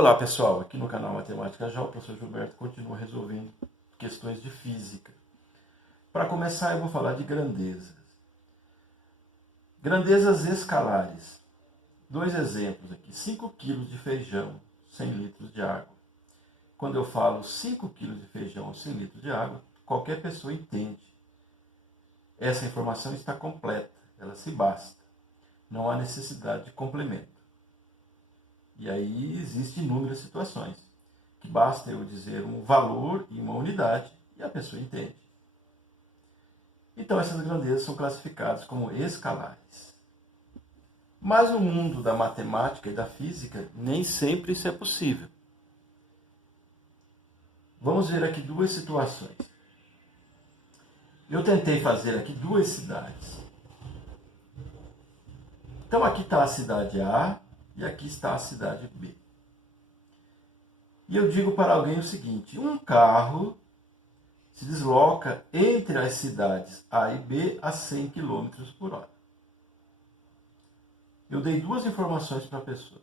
Olá pessoal, aqui no canal Matemática Já, o professor Gilberto continua resolvendo questões de física. Para começar, eu vou falar de grandezas. Grandezas escalares. Dois exemplos aqui, 5 kg de feijão, 100 litros de água. Quando eu falo 5 kg de feijão, 100 litros de água, qualquer pessoa entende. Essa informação está completa, ela se basta. Não há necessidade de complemento. E aí existem inúmeras situações, que basta eu dizer um valor e uma unidade e a pessoa entende. Então essas grandezas são classificadas como escalares. Mas no mundo da matemática e da física, nem sempre isso é possível. Vamos ver aqui duas situações. Eu tentei fazer aqui duas cidades. Então aqui está a cidade A e aqui está a cidade B. E eu digo para alguém o seguinte: um carro se desloca entre as cidades A e B a 100 km por hora. Eu dei duas informações para a pessoa.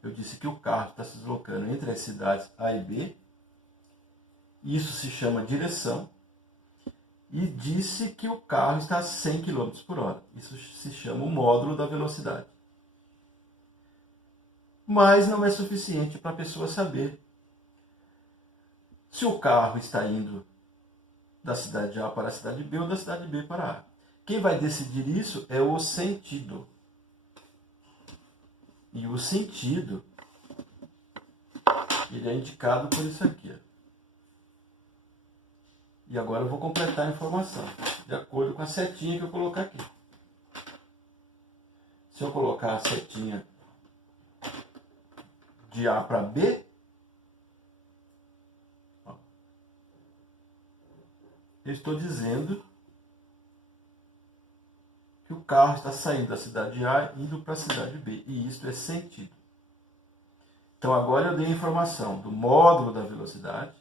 Eu disse que o carro está se deslocando entre as cidades A e B, isso se chama direção, e disse que o carro está a 100 km por hora. Isso se chama o módulo da velocidade. Mas não é suficiente para a pessoa saber se o carro está indo da cidade A para a cidade B ou da cidade B para A. Quem vai decidir isso é o sentido. E o sentido, ele é indicado por isso aqui. E agora eu vou completar a informação, de acordo com a setinha que eu colocar aqui. Se eu colocar a setinha de A para B, eu estou dizendo que o carro está saindo da cidade A e indo para a cidade B. E isso é sentido. Então agora eu dei a informação do módulo da velocidade,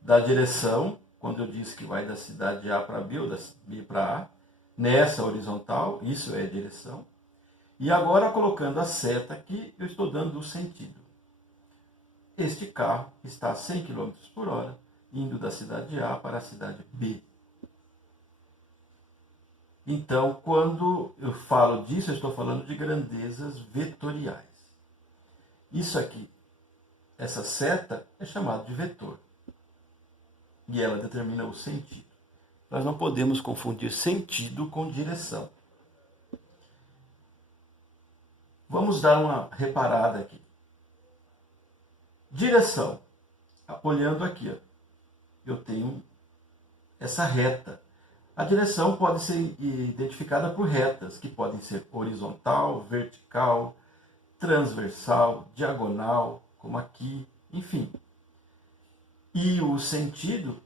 da direção, quando eu disse que vai da cidade A para B ou da B para A, nessa horizontal, isso é direção. E agora colocando a seta aqui, eu estou dando o sentido. Este carro está a 100 km por hora, indo da cidade A para a cidade B. Então, quando eu falo disso, eu estou falando de grandezas vetoriais. Isso aqui, essa seta, é chamada de vetor. E ela determina o sentido. Nós não podemos confundir sentido com direção. Vamos dar uma reparada aqui. Direção. Olhando aqui, ó, eu tenho essa reta. A direção pode ser identificada por retas, que podem ser horizontal, vertical, transversal, diagonal, como aqui, enfim. E o sentido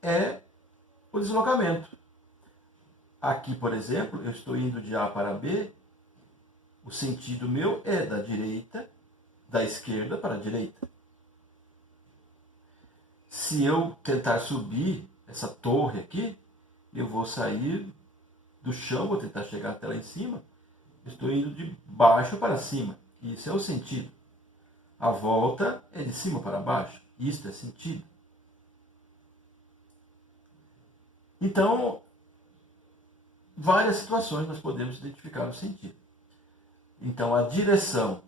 é o deslocamento. Aqui, por exemplo, eu estou indo de A para B, o sentido meu é da direita, da esquerda para a direita. Se eu tentar subir essa torre aqui, eu vou sair do chão, vou tentar chegar até lá em cima, eu estou indo de baixo para cima. Isso é o sentido. A volta é de cima para baixo. Isto é sentido. Então, várias situações nós podemos identificar o sentido. Então, a direção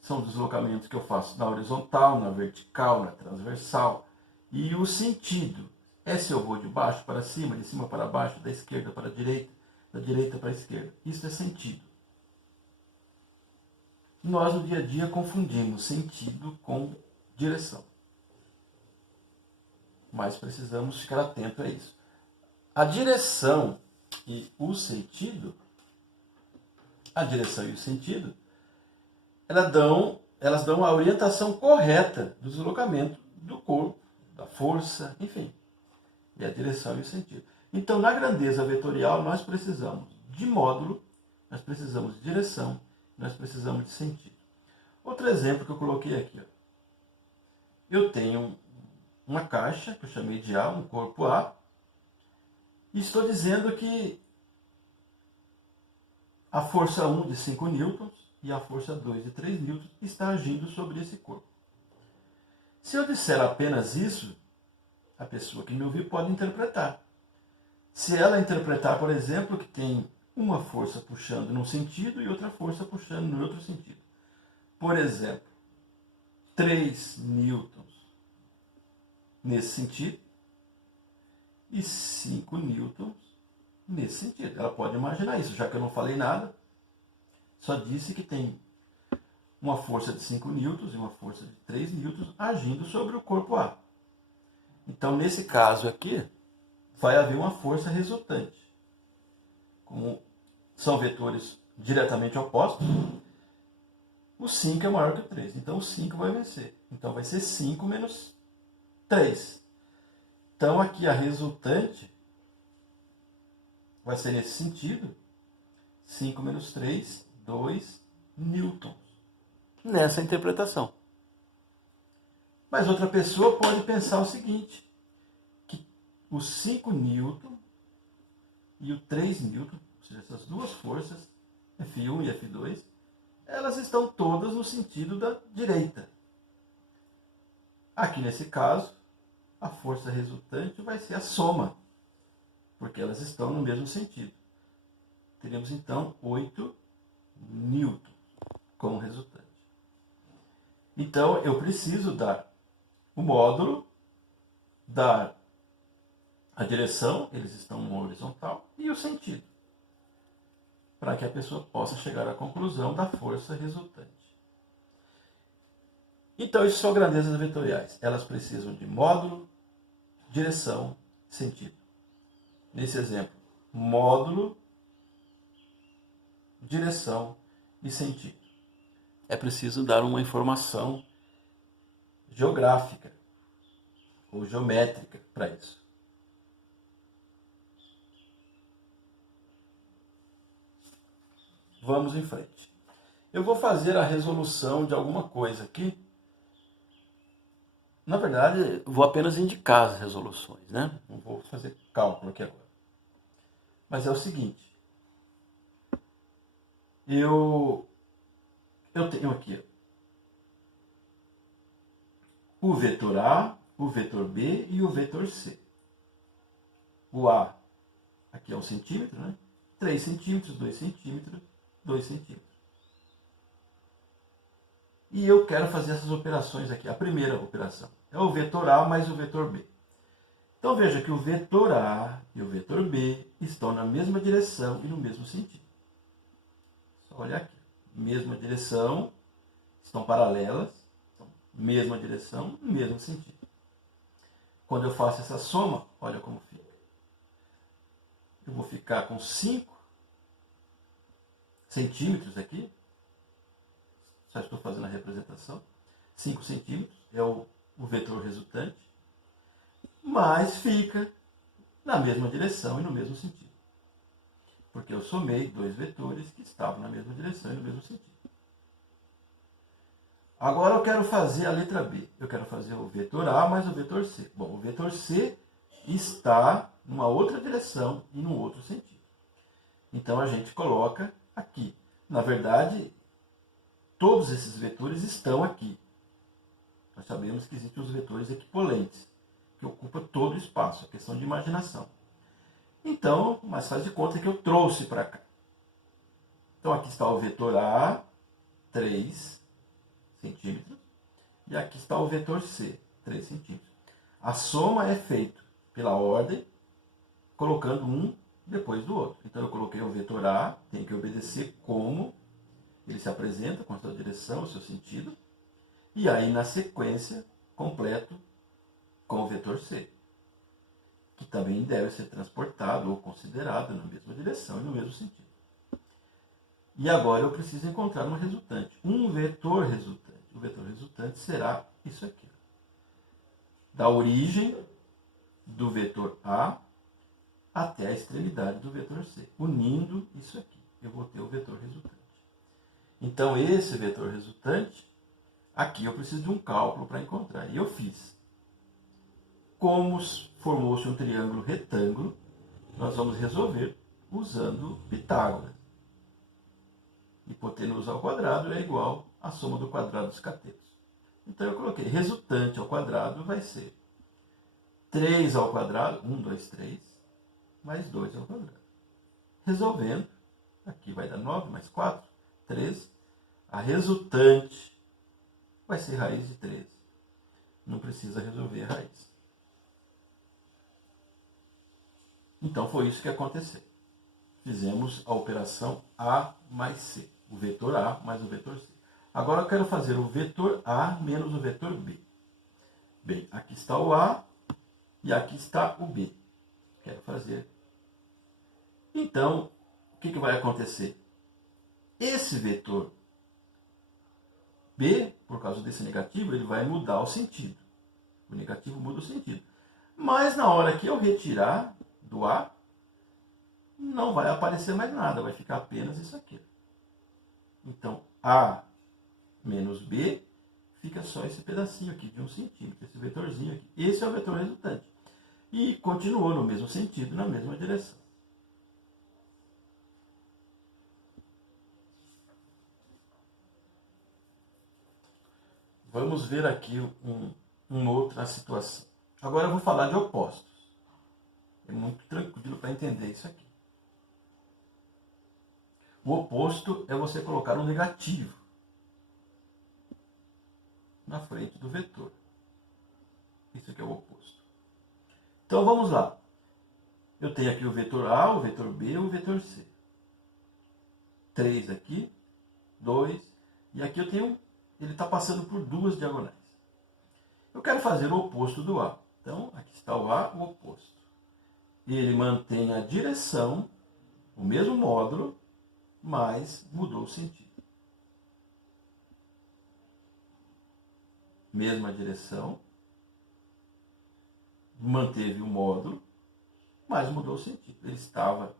são deslocamentos que eu faço na horizontal, na vertical, na transversal. E o sentido é se eu vou de baixo para cima, de cima para baixo, da esquerda para a direita, da direita para a esquerda. Isso é sentido. Nós, no dia a dia, confundimos sentido com direção. Mas precisamos ficar atento a isso. A direção e o sentido, elas dão a orientação correta do deslocamento do corpo, da força, enfim. E a direção e o sentido. Então, na grandeza vetorial, nós precisamos de módulo, nós precisamos de direção, nós precisamos de sentido. Outro exemplo que eu coloquei aqui. Ó. Eu tenho uma caixa, que eu chamei de A, um corpo A, e estou dizendo que a força 1 de 5 newtons e a força 2 de 3 newtons está agindo sobre esse corpo. Se eu disser apenas isso, a pessoa que me ouvir pode interpretar. Se ela interpretar, por exemplo, que tem uma força puxando num sentido e outra força puxando no outro sentido. Por exemplo, 3 newtons nesse sentido e 5 newtons nesse sentido. Ela pode imaginar isso, já que eu não falei nada, só disse que tem uma força de 5 newtons e uma força de 3 newtons agindo sobre o corpo A. Então, nesse caso aqui, vai haver uma força resultante. Como são vetores diretamente opostos, o 5 é maior que o 3. Então, o 5 vai vencer. Então, vai ser 5 menos 3. Então, aqui a resultante vai ser nesse sentido. 5 menos 3, 2 newtons. Nessa interpretação. Mas outra pessoa pode pensar o seguinte, que o 5 newton e o 3 newton, ou seja, essas duas forças, F1 e F2, elas estão todas no sentido da direita. Aqui nesse caso, a força resultante vai ser a soma, porque elas estão no mesmo sentido. Teremos então 8 newtons como resultante. Então, eu preciso dar o módulo, dar a direção, eles estão no horizontal, e o sentido, para que a pessoa possa chegar à conclusão da força resultante. Então, isso são grandezas vetoriais. Elas precisam de módulo, direção, sentido. Nesse exemplo, módulo, direção e sentido. É preciso dar uma informação geográfica ou geométrica para isso. Vamos em frente. Eu vou fazer a resolução de alguma coisa aqui. Na verdade, vou apenas indicar as resoluções, né? Não vou fazer cálculo aqui agora. Mas é o seguinte. Eu tenho aqui o vetor A, o vetor B e o vetor C. O A, aqui é 1 centímetro, né? 3 centímetros, 2 centímetros, 2 centímetros. E eu quero fazer essas operações aqui. A primeira operação é o vetor A mais o vetor B. Então veja que o vetor A e o vetor B estão na mesma direção e no mesmo sentido. Só olhar aqui. Mesma direção, estão paralelas, então, mesma direção, mesmo sentido. Quando eu faço essa soma, olha como fica. Eu vou ficar com 5 centímetros aqui. Só estou fazendo a representação. 5 centímetros é o vetor resultante. Mas fica na mesma direção e no mesmo sentido. Porque eu somei dois vetores que estavam na mesma direção e no mesmo sentido. Agora eu quero fazer a letra B. Eu quero fazer o vetor A mais o vetor C. Bom, o vetor C está numa outra direção e num outro sentido. Então a gente coloca aqui. Na verdade, todos esses vetores estão aqui. Nós sabemos que existem os vetores equipolentes, que ocupam todo o espaço, a questão de imaginação. Então, mas faz de conta que eu trouxe para cá. Então aqui está o vetor A, 3 centímetros, e aqui está o vetor C, 3 centímetros. A soma é feita pela ordem, colocando um depois do outro. Então eu coloquei o vetor A, tem que obedecer como ele se apresenta, com a sua direção, o seu sentido, e aí na sequência, completo com o vetor C, que também deve ser transportado ou considerado na mesma direção e no mesmo sentido. E agora eu preciso encontrar um resultante, um vetor resultante. O vetor resultante será isso aqui. Da origem do vetor A até a extremidade do vetor C. Unindo isso aqui, eu vou ter o vetor resultante. Então, esse vetor resultante, aqui eu preciso de um cálculo para encontrar. E eu fiz. Como formou-se um triângulo retângulo, nós vamos resolver usando Pitágoras. hipotenusa ao quadrado é igual à soma do quadrado dos catetos. Então eu coloquei resultante ao quadrado vai ser 3 ao quadrado, 1, 2, 3, mais 2 ao quadrado. Resolvendo, aqui vai dar 9 mais 4, 13. A resultante vai ser raiz de 13. Não precisa resolver a raiz. Então foi isso que aconteceu. Fizemos a operação A mais C. O vetor A mais o vetor C. Agora eu quero fazer o vetor A menos o vetor B. Bem, aqui está o A e aqui está o B. Quero fazer. Então, o que vai acontecer? Esse vetor B, por causa desse negativo, ele vai mudar o sentido. O negativo muda o sentido. Mas na hora que eu retirar do A, não vai aparecer mais nada, vai ficar apenas isso aqui. Então, A menos B, fica só esse pedacinho aqui de 1 centímetro, esse vetorzinho aqui. Esse é o vetor resultante. E continuou no mesmo sentido, na mesma direção. Vamos ver aqui uma outra situação. Agora eu vou falar de opostos. É muito tranquilo para entender isso aqui. O oposto é você colocar um negativo na frente do vetor. Isso aqui é o oposto. Então vamos lá. Eu tenho aqui o vetor A, o vetor B e o vetor C. 3 aqui, 2, e aqui eu tenho, ele está passando por duas diagonais. Eu quero fazer o oposto do A. Então, aqui está o A, o oposto. Ele mantém a direção, o mesmo módulo, mas mudou o sentido. Mesma direção, manteve o módulo, mas mudou o sentido. Ele estava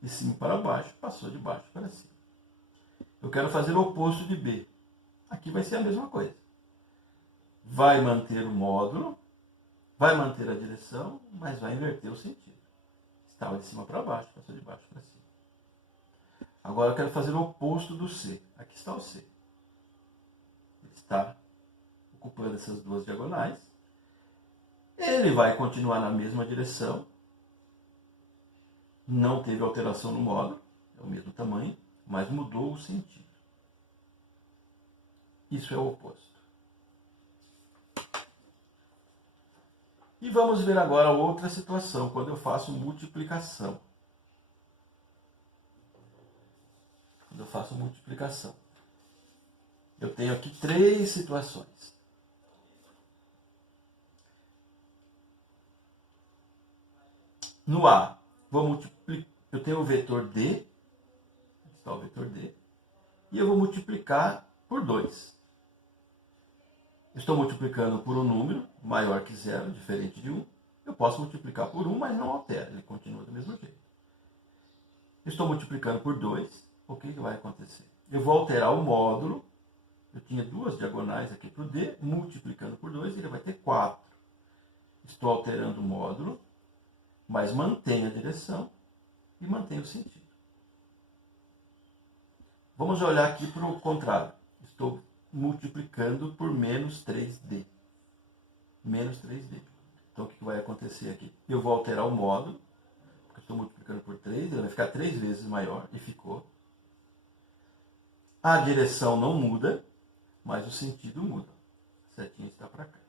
de cima para baixo, passou de baixo para cima. Eu quero fazer o oposto de B. Aqui vai ser a mesma coisa. Vai manter o módulo, vai manter a direção, mas vai inverter o sentido. Estava de cima para baixo, passou de baixo para cima. Agora eu quero fazer o oposto do C. Aqui está o C. Ele está ocupando essas duas diagonais. Ele vai continuar na mesma direção. Não teve alteração no módulo, é o mesmo tamanho, mas mudou o sentido. Isso é o oposto. E vamos ver agora outra situação, quando eu faço multiplicação. Quando eu faço multiplicação. Eu tenho aqui 3 situações. No A, eu tenho o vetor D, está o vetor D, e eu vou multiplicar por 2. Estou multiplicando por um número maior que 0, diferente de 1. Eu posso multiplicar por 1, mas não altera, ele continua do mesmo jeito. Estou multiplicando por 2, o que vai acontecer? Eu vou alterar o módulo, eu tinha duas diagonais aqui para o D, multiplicando por 2, ele vai ter 4. Estou alterando o módulo, mas mantém a direção e mantém o sentido. Vamos olhar aqui para o contrário. Estou multiplicando por menos 3D. Menos 3D. Então o que vai acontecer aqui? Eu vou alterar o módulo, porque estou multiplicando por 3, ele vai ficar 3 vezes maior, e ficou. A direção não muda, mas o sentido muda. A setinha está para cá.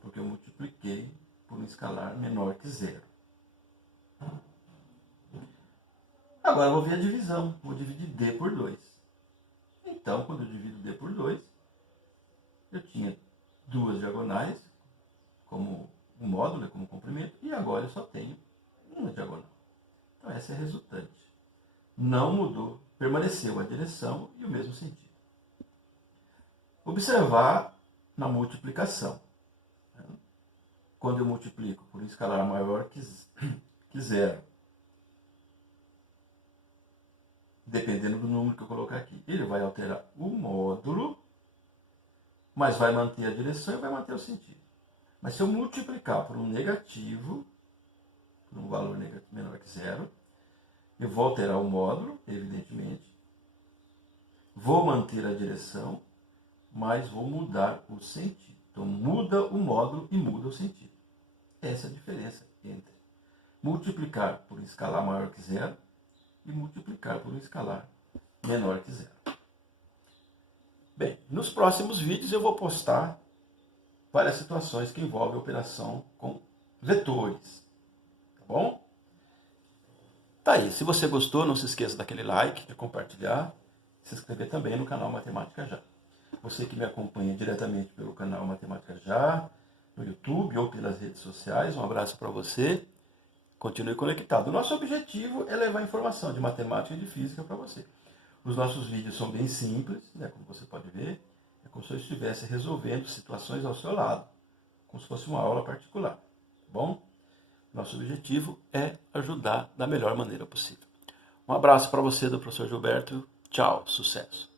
Porque eu multipliquei por um escalar menor que 0. Agora eu vou ver a divisão. Vou dividir D por 2. Então, quando eu divido D por 2, eu tinha duas diagonais, como um módulo, como comprimento, e agora eu só tenho uma diagonal. Então, essa é a resultante. Não mudou, permaneceu a direção e o mesmo sentido. Observar na multiplicação. Quando eu multiplico por um escalar maior que 0, dependendo do número que eu colocar aqui, ele vai alterar o módulo, mas vai manter a direção e vai manter o sentido. Mas se eu multiplicar por um negativo, por um valor menor que 0, eu vou alterar o módulo, evidentemente, Vou manter a direção, mas vou mudar o sentido. Então, muda o módulo e muda o sentido. Essa é a diferença entre multiplicar por um escalar maior que zero e multiplicar por um escalar menor que zero. Bem, nos próximos vídeos eu vou postar várias situações que envolvem operação com vetores. Tá bom? Tá aí. Se você gostou, não se esqueça daquele like, de compartilhar, se inscrever também no canal Matemática Já. Você que me acompanha diretamente pelo canal Matemática Já, no YouTube ou pelas redes sociais, um abraço para você. Continue conectado. O nosso objetivo é levar informação de matemática e de física para você. Os nossos vídeos são bem simples, né, como você pode ver. É como se eu estivesse resolvendo situações ao seu lado, como se fosse uma aula particular. Tá bom? Nosso objetivo é ajudar da melhor maneira possível. Um abraço para você do professor Gilberto. Tchau, sucesso!